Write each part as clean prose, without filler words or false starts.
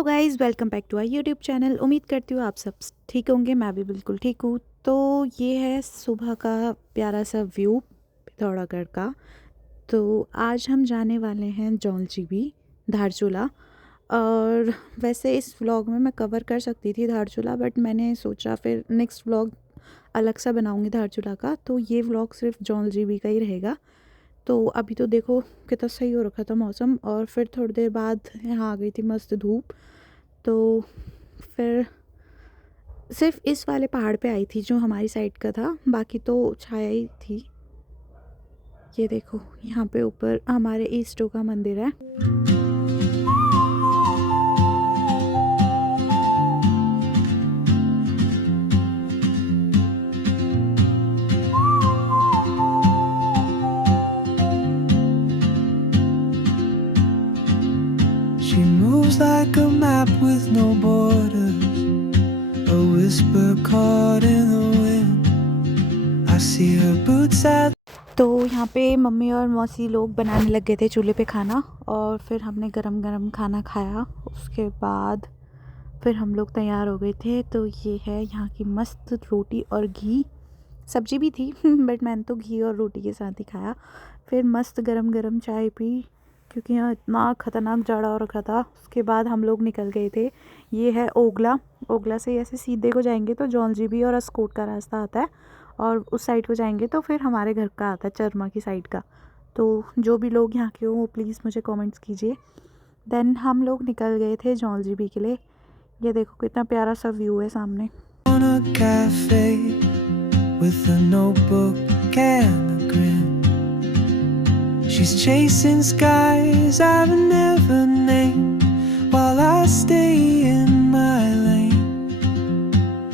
Hello guys, welcome back to our YouTube channel. उम्मीद करती हूँ आप सब ठीक होंगे। मैं भी बिल्कुल ठीक हूँ। तो ये है सुबह का प्यारा सा व्यू पिथौरागढ़ का। तो आज हम जाने वाले हैं जौलजीबी, धारचूला। और वैसे इस व्लॉग में मैं कवर कर सकती थी धारचूला, बट मैंने सोचा फिर नेक्स्ट व्लॉग अलग सा बनाऊँगी धारचूला का, तो ये व्लॉग सिर्फ जौलजीबी का ही रहेगा। तो अभी तो देखो कितना सही हो रखा था मौसम, और फिर थोड़ी देर बाद यहाँ आ गई थी मस्त धूप। तो फिर सिर्फ इस वाले पहाड़ पे आई थी जो हमारी साइड का था, बाकी तो छाया ही थी। ये देखो यहाँ पे ऊपर हमारे ईस्टों का मंदिर है। She moves like a map with no borders, a whisper caught in the wind. I see her boots at तो यहाँ पे मम्मी और मौसी लोग बनाने लग गए थे चूल्हे पे खाना, और फिर हमने गरम गरम खाना खाया। उसके बाद फिर हम लोग तैयार हो गए थे। तो ये है यहाँ की मस्त रोटी और घी, सब्जी भी थी बट मैंने तो घी और रोटी के साथ ही खाया। फिर मस्त गरम गरम चाय पी, क्योंकि यहाँ इतना ख़तरनाक जाड़ा हो रखा था। उसके बाद हम लोग निकल गए थे। ये है ओगला। ओगला से ऐसे सीधे को जाएंगे तो जौलजीबी और अस्कोट का रास्ता आता है, और उस साइड को जाएंगे तो फिर हमारे घर का आता है, चरमा की साइड का। तो जो भी लोग यहाँ के हो वो प्लीज़ मुझे कमेंट्स कीजिए। देन हम लोग निकल गए थे जौलजीबी के लिए। ये देखो कितना प्यारा सा व्यू है सामने। on a cafe with a notebook and a grin. She's chasing skies I've never named while I stay in my lane.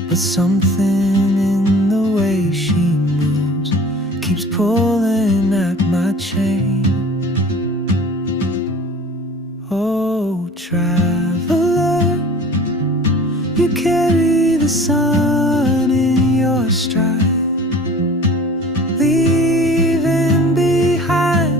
But something in the way she moves keeps pulling at my chain. Oh, traveler, you carry the sun in your stride, leaving behind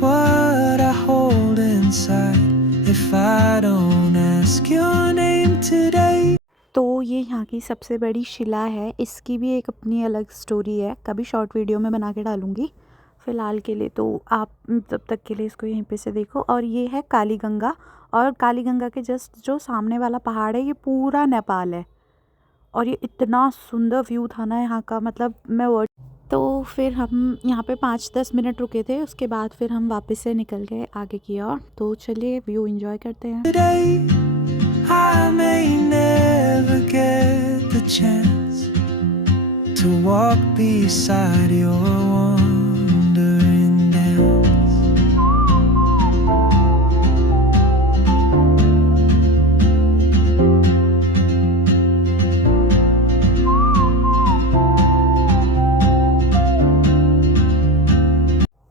what I hold inside. If I don't ask your name today. तो ये यहाँ की सबसे बड़ी शिला है। इसकी भी एक अपनी अलग स्टोरी है, कभी शॉर्ट वीडियो में बना के डालूँगी। फ़िलहाल के लिए तो आप तब तक के लिए इसको यहीं पे से देखो। और ये है काली गंगा, और काली गंगा के जस्ट जो सामने वाला पहाड़ है ये पूरा नेपाल है। और ये इतना सुंदर व्यू था ना यहाँ का, मतलब मैं वर्ड। तो फिर हम यहाँ पे 5-10 मिनट रुके थे, उसके बाद फिर हम वापस से निकल गए आगे की ओर। तो चलिए व्यू एंजॉय करते हैं। Today, I may never get the chance to walk beside your wandering dance.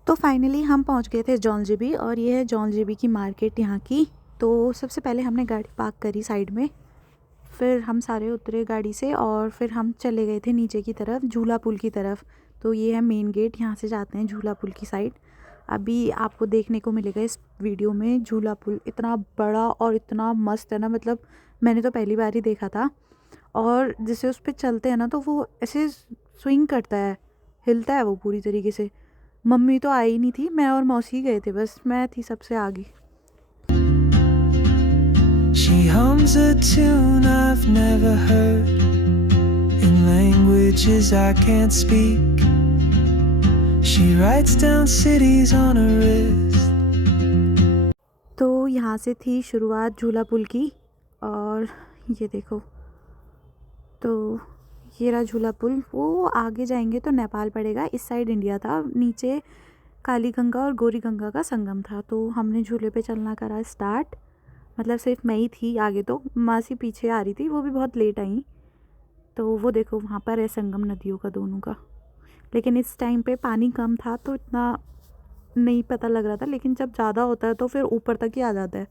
तो फाइनली हम पहुंच गए थे जौलजीबी, और ये है जौलजीबी की मार्केट यहाँ की। तो सबसे पहले हमने गाड़ी पार्क करी साइड में, फिर हम सारे उतरे गाड़ी से, और फिर हम चले गए थे नीचे की तरफ, झूला पुल की तरफ। तो ये है मेन गेट, यहाँ से जाते हैं झूला पुल की साइड। अभी आपको देखने को मिलेगा इस वीडियो में झूला पुल इतना बड़ा और इतना मस्त है ना, मतलब मैंने तो पहली बार ही देखा था। और जैसे उस पर चलते हैं ना तो वो ऐसे स्विंग करता है, हिलता है वो पूरी तरीके से। मम्मी तो आई नहीं थी, मैं और मौसी गए थे बस, मैं थी सबसे आगे। She hums a tune I've never heard in languages I can't speak. She writes down cities on her wrist. तो यहाँ से थी शुरुआत झूला पुल की, और ये देखो तो ये रहा झूला पुल। वो आगे जाएंगे तो नेपाल पड़ेगा, इस साइड इंडिया था, नीचे काली गंगा और गौरी गंगा का संगम था। तो हमने झूले पे चलना करा स्टार्ट, मतलब सिर्फ मैं ही थी आगे, तो मासी पीछे आ रही थी, वो भी बहुत लेट आई। तो वो देखो वहाँ पर है संगम नदियों का दोनों का, लेकिन इस टाइम पे पानी कम था तो इतना नहीं पता लग रहा था, लेकिन जब ज़्यादा होता है तो फिर ऊपर तक ही आ जाता है।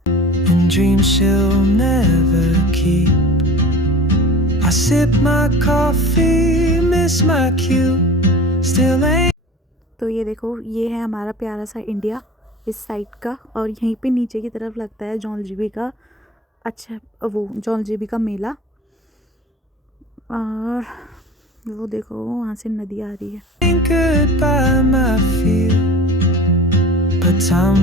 And dreams she'll never keep. I sip my coffee, miss my cue, still ain't. तो ये देखो ये है हमारा प्यारा सा इंडिया, इस साइड का, और यहीं पे नीचे की तरफ लगता है जौलजीबी का, अच्छा वो जौलजीबी का मेला। और वो देखो वहाँ से नदी आ रही है। Goodbye, my fear, but time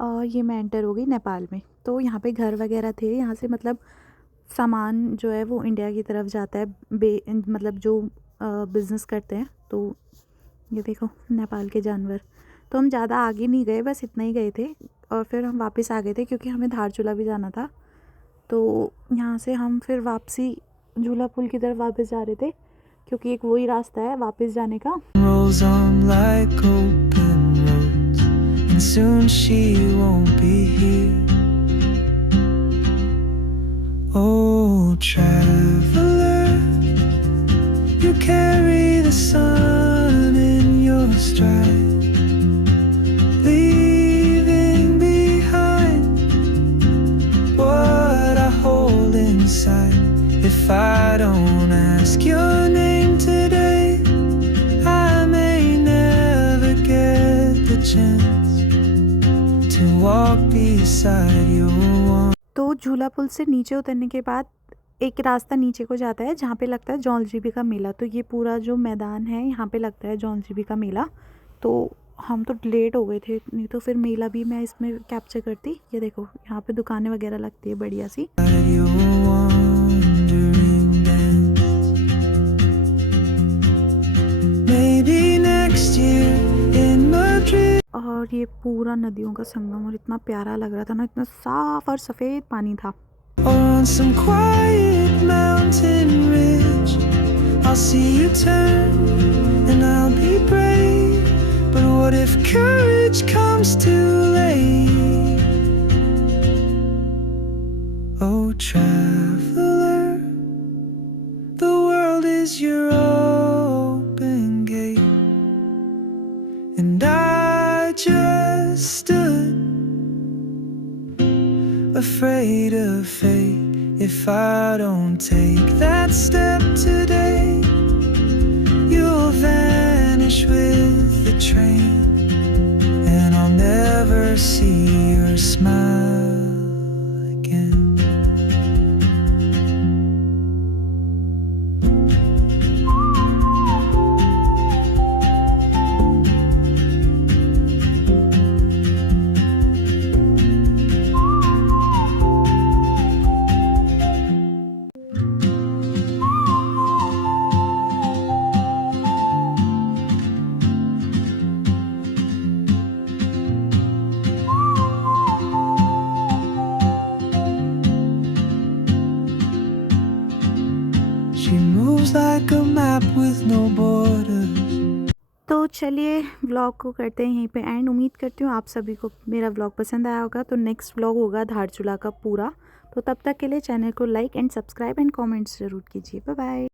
और ये मैं एंटर हो गई नेपाल में। तो यहाँ पे घर वगैरह थे, यहाँ से मतलब सामान जो है वो इंडिया की तरफ जाता है, मतलब जो बिज़नेस करते हैं। तो ये देखो नेपाल के जानवर। तो हम ज़्यादा आगे नहीं गए, बस इतना ही गए थे और फिर हम वापस आ गए थे क्योंकि हमें धारचूला भी जाना था। तो यहाँ से हम फिर वापसी झूला पुल की तरफ वापस जा रहे थे क्योंकि एक वही रास्ता है वापस जाने का। rolls on like open roads, and soon she won't be here. Oh, traveler, you carry the sun in your stride, leaving behind what I hold inside. If I don't ask your name today, I may never get the chance to walk beside your one. तो झूला पुल से नीचे उतरने के बाद एक रास्ता नीचे को जाता है जहाँ पे लगता है जौलजीबी का मेला। तो ये पूरा जो मैदान है यहाँ पे लगता है जौलजीबी का मेला। तो हम तो लेट हो गए थे, नहीं तो फिर मेला भी मैं इसमें कैप्चर करती। ये देखो यहाँ पे दुकानें वगैरह लगती है बढ़िया सी। Your wandering dance. Maybe next year in Madrid. और ये पूरा नदियों का संगम, और इतना प्यारा लग रहा था ना, इतना साफ और सफ़ेद पानी था। On some quiet mountain ridge, I'll see you turn and I'll be brave. But what if courage comes too late? Oh, traveler, the world is your open gate, and I just stood afraid of fate. If I don't take that step today, you'll vanish with the train, and I'll never see your smile again. She moves like a map with no borders. तो चलिए vlog को करते हैं यहीं पे and. उम्मीद करती हूँ आप सभी को मेरा व्लॉग पसंद आया होगा। तो नेक्स्ट व्लॉग होगा धारचूला का पूरा। तो तब तक के लिए चैनल को like and subscribe and comments ज़रूर कीजिए। Bye bye.